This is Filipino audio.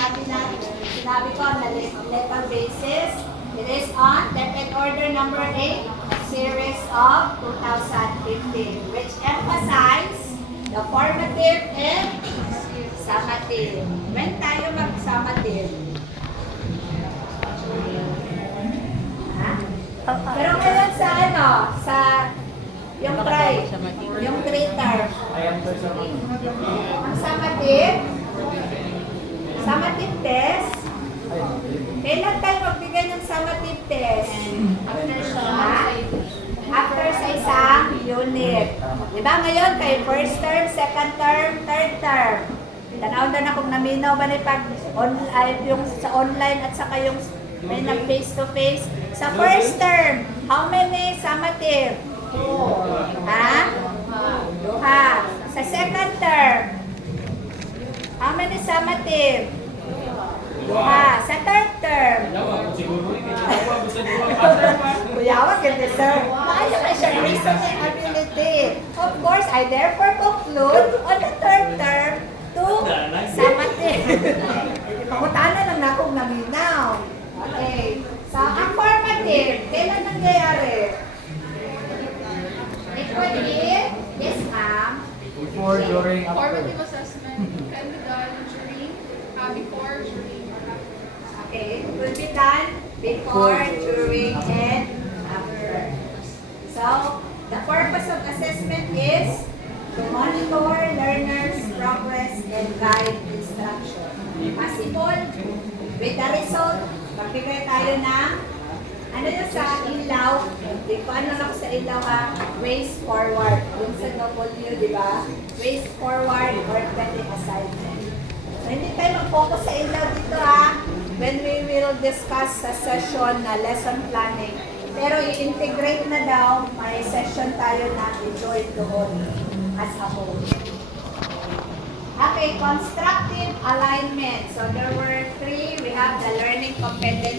sinabi ko na letter basis. It is on Deped Order number 8, series of 2015, which emphasize the formative and summative. When tayo mag-summative? Pero ngayon sa yung try, yung three term. Ang summative test, kailan tayo magbigay ng summative test? After sa isang unit. Diba ngayon kay first term, second term, third term. Tanaw na kung naminaw ba ni pag yung sa online at saka yung may nag face to face. Sa first term, how many summative? Duha. Sa second term, how many summative? Duha. Sa third term, kuyawag yun, sir. Maaya ka siya reasoning ability. Of course, I therefore conclude on the third term to summative. Pangutanan lang na akong naminaw. Okay. So, ang formative, kailan nangyayari? It would be, yes ma'am. Before, during, after. Formative assessment can be done during, before, during, or after. Okay, it will be done before, during, and after. So, the purpose of assessment is to monitor learners' progress and guide instruction. Possible, with the result, magbigay tayo ng ano yung sa ilaw, di ko ano lang sa ilaw ways forward. Yung sa W, di ba? Ways forward or credit assignment. So, hindi tayo mag-focus sa ilaw dito when we will discuss sa session na lesson planning. Pero i-integrate na daw, may session tayo na i-join doon as a whole. Okay, constructive alignment. So there were three. We have the learning competency.